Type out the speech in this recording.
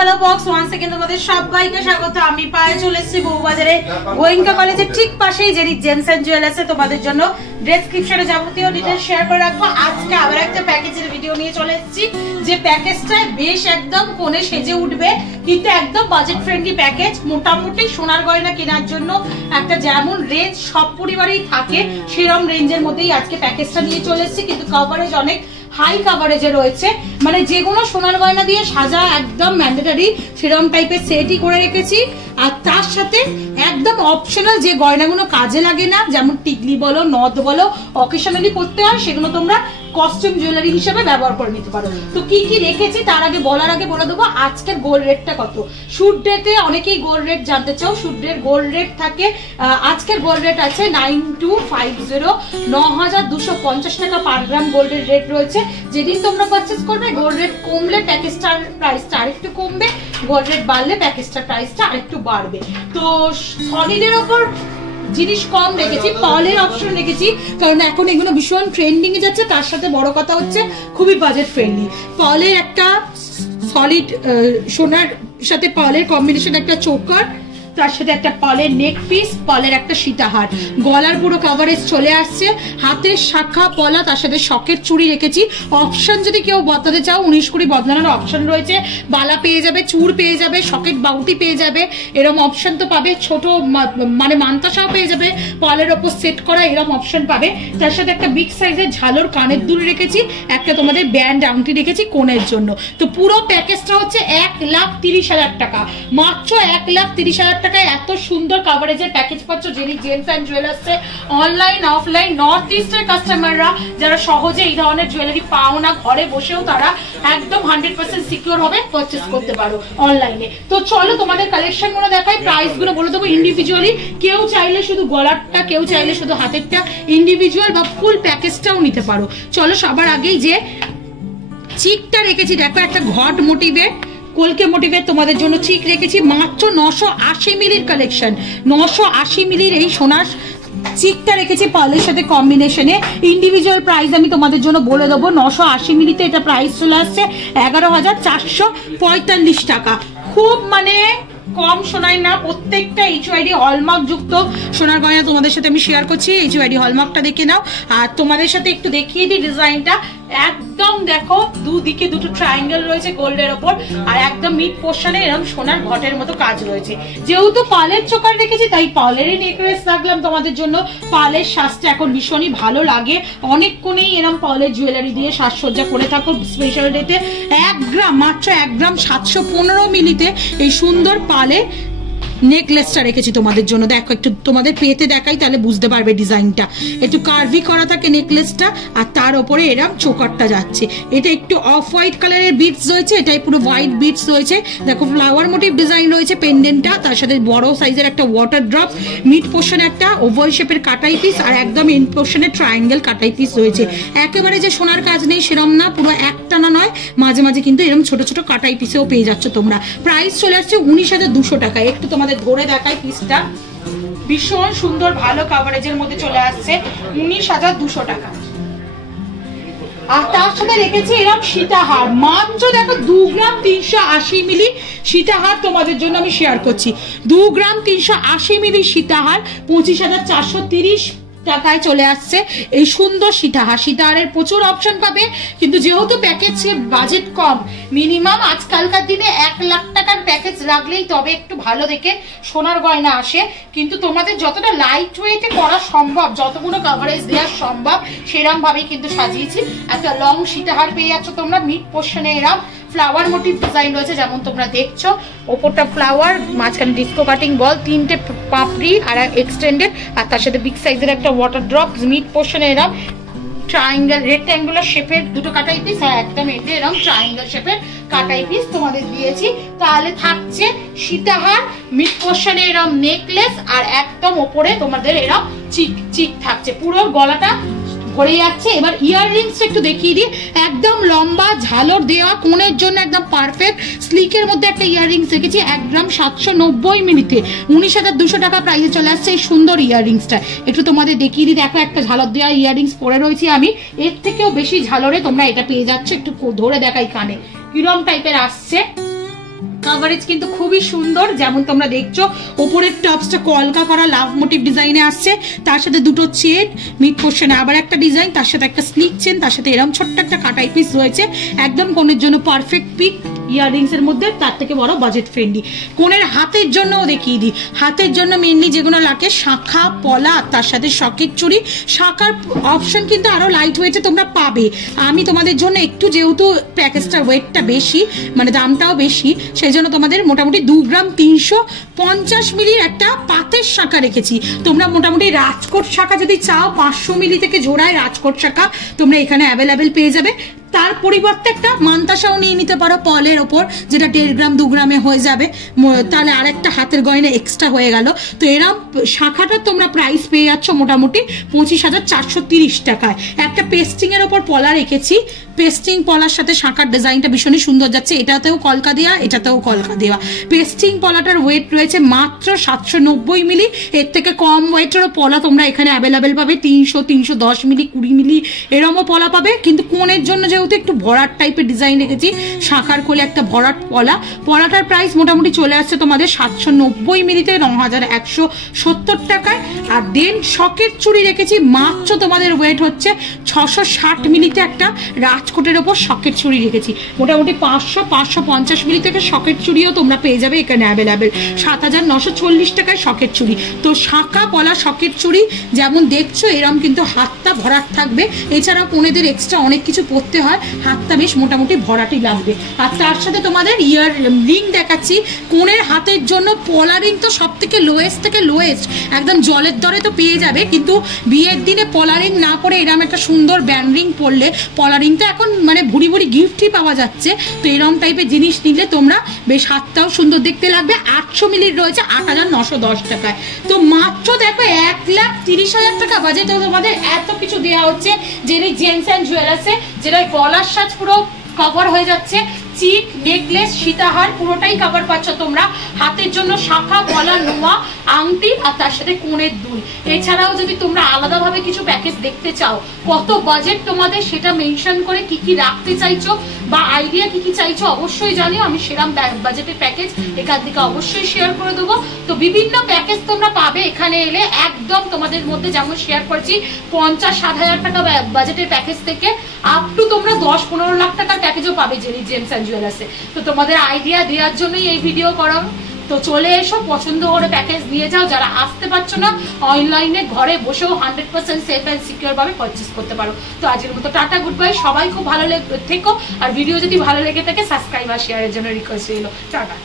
Colour box one second তোমাদের সবাইকে স্বাগত। আমি পায়ে চলে এসেছি বউবাজারে গোয়েঙ্কা কলেজের ঠিক পাশেই জেরি জেমস এন্ড জুয়েলার্সে। তোমাদের জন্য ডেসক্রিপশনে যাবতীয় ডিটেইলস শেয়ার করে রাখবো। আজকে আবার একটা প্যাকেজের ভিডিও নিয়ে চলে এসেছি, যে প্যাকেজটা বেশ একদম কোণে সেজে উঠবে, কিন্তু একদম বাজেট ফ্রেন্ডলি প্যাকেজ। মোটামুটি সোনার গয়না কেনার জন্য একটা যেমন রেঞ্জ সব পরিবারেই থাকে সেরকম রেঞ্জের মধ্যেই আজকে প্যাকেজটা নিয়ে চলে এসেছি, কিন্তু কভারেজ অনেক হাই কভারেজে রয়েছে। মানে যেগুলো সোনার গয়না দিয়ে সাজা একদম ম্যান্ডেটরি সেরকম টাইপের সেটই করে রেখেছি। আর তার সাথে একদম অপশনাল যে গয়নাগুলো কাজে লাগে না, যেমন টিকলি বলো নথ বলো অকেশনালি পড়তে হয়, সেগুলো তোমরা কস্টিউম জুয়েলারি হিসেবে ব্যবহার করে নিতে পারো। তো কি কি রেখেছি তার আগে বলার আগে বলে দেবো আজকের গোল্ড রেটটা কত। শুট ডেতে অনেকেই গোল্ড রেট জানতে চাও। শুট ডের গোল্ড রেট থাকে, আজকের গোল্ড রেট আছে 9250, 9250 টাকা পার গ্রাম গোল্ডের রেট রয়েছে। যেদিন তোমরা পারচেস করবে গোল্ড রেট কমলে প্যাকেজটার প্রাইসটা আরেকটু কমবে, গোল্ড রেট বাড়লে প্যাকেজটার প্রাইসটা আরেকটু বাড়বে। তো সলিডের ওপর জিনিস কম রেখেছি, পার্লের অপশন রেখেছি, কারণ এখন এগুলো ভীষণ ট্রেন্ডিং এ যাচ্ছে। তার সাথে বড় কথা হচ্ছে খুবই বাজেট ফ্রেন্ডলি। পার্লের একটা সলিড সোনার সাথে পার্লের কম্বিনেশন একটা চোকার, তার সাথে একটা পার্লের নেক পিস, পার্লের একটা সীতাহার, গলার পুরো কভারেজ চলে আসছে, হাতের শাখা পলা, তার সাথে শকের চুড়ি রেখেছি। অপশন যদি কেউ বদলাতে চাও 19-20 বদলানোর অপশন রয়েছে। বালা পেয়ে যাবে, চুড় পেয়ে যাবে, শকেট বাউটি পেয়ে যাবে, এরকম অপশন তো পাবে। ছোট মানে মান্তাসাও পেয়ে যাবে, পার্লের ওপর সেট করা এরকম অপশন পাবে। তার সাথে একটা বিগ সাইজের ঝালর কানের দুল রেখেছি, একটা তোমাদের ব্যান্ড আংটি রেখেছি কোণের জন্য। তো পুরো প্যাকেজটা হচ্ছে 1,30,000 টাকা, মাত্র 1,30,000 টাকায় এত সুন্দর কভারেজের প্যাকেজ পাচ্ছ জেরি জেমস এন্ড জুয়েলার্সে। অনলাইন অফলাইন নর্থ ইস্টের কাস্টমাররা যারা সহজে এই ধরনের জুয়েলারি পাও না, ঘরে বসেও তারা একদম 100% সিকিউর হবে পারচেজ করতে পারো অনলাইনে। তো চলো তোমাদের কালেকশন গুলো দেখাই, প্রাইস গুলো বলে দেবো ইন্ডিভিজুয়ালি। কেউ চাইলে শুধু গলারটা, কেউ চাইলে শুধু হাতেরটা ইন্ডিভিজুয়াল বা ফুল প্যাকেজটাও নিতে পারো। চলো সবার আগেই যে চিকটা রেখেছি, দেখো একটা ঘট মোটিভের কলকে মোটিভের তোমাদের জন্য চিক রেখেছি। মাত্র 980 মিলির কালেকশন, 980 মিলির এই সোনার চিকটা রেখেছি পার্লের সাথে কম্বিনেশনে। ইন্ডিভিজুয়াল প্রাইস আমি তোমাদের জন্য বলে দেবো। 980 মিলিতে এটা প্রাইস চলে আসছে 11,445 টাকা। খুব মানে কম শোনায় না, প্রত্যেকটা এইচওআইডি হলমার্ক যুক্ত সোনার গয়না তোমাদের সাথে আমি শেয়ার করছি। এইচওআইডি হলমার্কটা দেখে নাও। আর তোমাদের সাথে একটু দেখিয়ে দিই ডিজাইনটা। একদম দেখো দুদিকে দুটো ট্রায়াঙ্গেল রয়েছে গোল্ডের ওপর, আর একদম মিড পোর্শনে এরকম সোনার ঘটের মতো কাজ রয়েছে। যেহেতু পার্লের চোকার রেখেছি তাই পার্লেরই নেকলেস রাখলাম তোমাদের জন্য। পার্লের সাজটা এখন ভীষণই ভালো লাগে, অনেক কোণেই এরকম পার্লের জুয়েলারি দিয়ে সাজসজ্জা করে থাকো স্পেশাল ডেতে। 1 গ্রাম, মাত্র 1 গ্রাম 715 মিলিতে এই সুন্দর পার্লের নেকলেসটা রেখেছি তোমাদের জন্য। দেখো একটু তোমাদের পেতে দেখাই, তাহলে বুঝতে পারবে ডিজাইনটা। একটু কার্ভি করা থাকে নেকলেসটা, আর তার উপরে এরকম চোকারটা যাচ্ছে। এটা একটু অফ হোয়াইট কালারের বিটস রয়েছে, এটাই পুরো হোয়াইট বিটস রয়েছে। দেখো ফ্লাওয়ার মোটিভ ডিজাইন রয়েছে পেন্ডেন্টটা, তার সাথে বড় সাইজের একটা ওয়াটার ড্রপ, মিড পোর্শনে একটা ওভাল শেপের কাটাই পিস, আর একদম এন্ড পোর্শনে ট্রায়াঙ্গেল কাটাই পিস রয়েছে। একেবারে যে সোনার কাজ নেই সেরম না, পুরো একটানা নয়, মাঝে মাঝে কিন্তু এরকম ছোট ছোট কাটাই পিসেও পেয়ে যাচ্ছ তোমরা। প্রাইস চলে আসছে 19,200 টাকা। একটু তোমাদের ধরে দেখাই পিসটা, ভীষণ সুন্দর ভালো কভারেজের মধ্যে চলে আসছে 19,200 টাকা। আর তার সাথে রেখেছি এরকম সীতাহার, মাত্র দেখো 2 গ্রাম 380 মিলি সীতাহার তোমাদের জন্য আমি শেয়ার করছি। 2 গ্রাম 380 মিলি সীতাহার 25,430 টাকায় চলে আসছে এই সুন্দর সীতাহার। সীতাহারের প্রচুর অপশন পাবে, কিন্তু যেহেতু প্যাকেজ বাজেট কম, মিনিমাম আজকালকার দিনে 1 লাখ টাকার প্যাকেজ রাখলেই তবে একটু ভালো দেখে সোনার গয়না আসে। কিন্তু তোমাদের যতটা লাইট ওয়েটে করা সম্ভব, যতগুলো কভারেজ দেওয়া সম্ভব সেরকম ভাবেই কিন্তু সাজিয়েছি। একটা লং সীতাহার পেয়ে যাচ্ছ তোমরা, মিড পোর্শনে এরকম ফ্লাওয়ার মোটিভ ডিজাইন রয়েছে যেমন তোমরা দেখছো। ওপরটা ফ্লাওয়ার, মাঝখানে ডিস্কো কাটিং বল, 3টে পাপড়ি আর এক্সটেন্ডেড, আর তার সাথে বিগ সাইজের একটা ওয়াটার ড্রপ, মিড পোর্শনে এরকম ট্রায়াঙ্গেল রেক্ট্যাঙ্গুলার শেপের দুটো কাটাই পিস, আর একদম এতে এরকম ট্রায়াঙ্গেল শেপের কাটাই পিস তোমাদের দিয়েছি। তাহলে থাকছে সীতাহার, মিড পোর্শনে এরকম নেকলেস, আর একদম ওপরে তোমাদের এরকম চিক চিক থাকছে, পুরো গলাটা ভরে যাচ্ছে। এবার ইয়াররিংসটা একটু দেখিয়ে দিই। একদম লম্বা ঝালর দেওয়া কোণের জন্য একদম পারফেক্ট স্লিকের মধ্যে একটা ইয়াররিংস রেখেছি 1 গ্রাম 790 মিলিতে। 19,200 টাকা প্রাইসে চলে আসছে এই সুন্দর ইয়াররিংসটা। একটু তোমাদের দেখিয়ে দিই। দেখো একটা ঝালর দেওয়া ইয়াররিংস পরে রয়েছি আমি, এর থেকেও বেশি ঝালরে তোমরা এটা পেয়ে যাচ্ছ। একটু ধরে দেখাই কানে কিরম টাইপের আসছে। কাভারেজ কিন্তু খুবই সুন্দর, যেমন তোমরা দেখছো উপরের টপসটা কলকা করা লাভ মোটিভ ডিজাইনে আসছে, তার সাথে দুটো চেন, মিড পোর্শনে আবার একটা ডিজাইন, তার সাথে একটা স্লিক চেন, তার সাথে এরকম ছোট্ট একটা কাটাই পিস রয়েছে, একদম কোণের জন্য পারফেক্ট পিক, ইয়াররিংস এর মধ্যে তার থেকে বড় বাজেট ফ্রেন্ডলি। কোণের হাতের জন্যও দেখিয়ে দিই, হাতের জন্য মেনলি যেগুলো লাগে শাখা পলা, তার সাথে শকের চুড়ি, শাখার অপশন কিন্তু আরো লাইট ওয়েটে তোমরা পাবে। আমি তোমাদের জন্য একটু যেহেতু প্যাকেজটার ওয়েটটা বেশি, মানে দামটাও বেশি, সেই জন্য তোমাদের মোটামুটি 2 গ্রাম 350 মিলির একটা পাতের শাখা রেখেছি। তোমরা মোটামুটি রাজকোট শাখা যদি চাও 500 মিলি থেকে জোড়ায় রাজকোট শাখা তোমরা এখানে অ্যাভেলেবেল পেয়ে যাবে। তার পরিবর্তে একটা মান্তাসাও নিয়ে নিতে পারো পলের ওপর, যেটা 1.5 গ্রাম 2 গ্রামে হয়ে যাবে, তাহলে আরেকটা হাতের গয়না এক্সট্রা হয়ে গেল। তো এরম শাখাটা তোমরা প্রাইস পেয়ে যাচ্ছ মোটামুটি 25,430 টাকায়। একটা পেস্টিং এর ওপর পলা রেখেছি, পেস্টিং পলার সাথে শাখার ডিজাইনটা ভীষণই সুন্দর যাচ্ছে, এটাতেও কলকা দেওয়া, এটাতেও কলকা দেওয়া। পেস্টিং পলাটার ওয়েট রয়েছে মাত্র 790 মিলি, এর থেকে কম ওয়েটেরও পলা তোমরা এখানে অ্যাভেলেবেল পাবে, 300, 310 মিলি, 20 মিলি এরমও পলা পাবে। কিন্তু কোণের জন্য যেহেতু একটু ভরাট টাইপের ডিজাইন রেখেছি, শাখার কোলে একটা ভরাট পলাটার প্রাইস মোটামুটি চলে আসছে তোমাদের 790 মিলিতে 9,170 টাকায়। আর দেন শকের চুড়ি রেখেছি মাত্র তোমাদের ওয়েট হচ্ছে 660 মিলিতে একটা রাজকোটের ওপর শকের চুড়ি রেখেছি, মোটামুটি 500-550 মিলি থেকে শকের চুড়িও তোমরা পেয়ে যাবে এখানে অ্যাভেলেবেল, 7,940 টাকায় শকের চুড়ি। তো শাখা পলা শকের চুড়ি যেমন দেখছো এরকম কিন্তু হাতটা ভরাট থাকবে, এছাড়াও কোণেদের এক্সট্রা অনেক কিছু পরতে হয়, হাতটা বেশ মোটামুটি ভরাটই লাগবে। আর তার সাথে তোমাদের ইয়ার রিং দেখাচ্ছি, কোণের হাতের জন্য পলা রিং তো সব থেকে লোয়েস্ট একদম জলের দরে তো পেয়ে যাবে, কিন্তু বিয়ের দিনে পলা রিং না পরে এরকম একটা সুন্দর ব্যান্ড রিং পরলে, পলা রিং তো এখন মানে ভুড়ি গিফটই পাওয়া যাচ্ছে, তো এরকম টাইপের জিনিস নিলে তোমরা বেশ হাতটাও সুন্দর দেখতে লাগবে। 800 মিলির রয়েছে 8,910 টাকায়। তো মাত্র দেখো 1,30,000 টাকা বাজেটে তোমাদের এত কিছু দেওয়া হচ্ছে, যেটা জেন্টস অ্যান্ড জুয়েলার্সে, যেটা গলার সাজ পুরো কভার হয়ে যাচ্ছে, চিক, নেকলেস, সীতাহার পুরোটাই কভার পাচ্ছ তোমরা। হাতের জন্য শাখা, পলা, নোয়া, আংটি আর তার সাথে কোণের দুল। এছাড়াও যদি তোমরা আলাদাভাবে কিছু প্যাকেজ দেখতে চাও, কত বাজেট তোমাদের সেটা মেনশন করে কি কি রাখতে চাইছো বা আইডিয়া কি কি চাইছো অবশ্যই জানিও, আমি সেরকম বাজেটের প্যাকেজ এখান থেকে অবশ্যই শেয়ার করে দেবো। তো বিভিন্ন প্যাকেজ তোমরা পাবে এখানে এলে, একদম তোমাদের মধ্যে যেমন শেয়ার করেছি 50-60 টাকা বাজেটের প্যাকেজ থেকে আপ টু তোমরা 10-15 লাখ টাকার প্যাকেজও পাবে জেমস অ্যান্ড জুয়েলার্সে। তো তোমাদের আইডিয়া দেওয়ার জন্যই এই ভিডিও করা। তো চলে এসো, পছন্দ করে প্যাকেজ নিয়ে যাও। যারা আসতে পারছো না, অনলাইনে ঘরে বসেও 100% সেফ অ্যান্ড সিকিউর ভাবে পারচেজ করতে পারো। তো আজকের মতো টাটা, গুড বাই, সবাই খুব ভালো থেকো। আর ভিডিও যদি ভালো লেগে থাকে সাবস্ক্রাইব আর শেয়ারের জন্য রিকোয়েস্ট রইল। টাটা।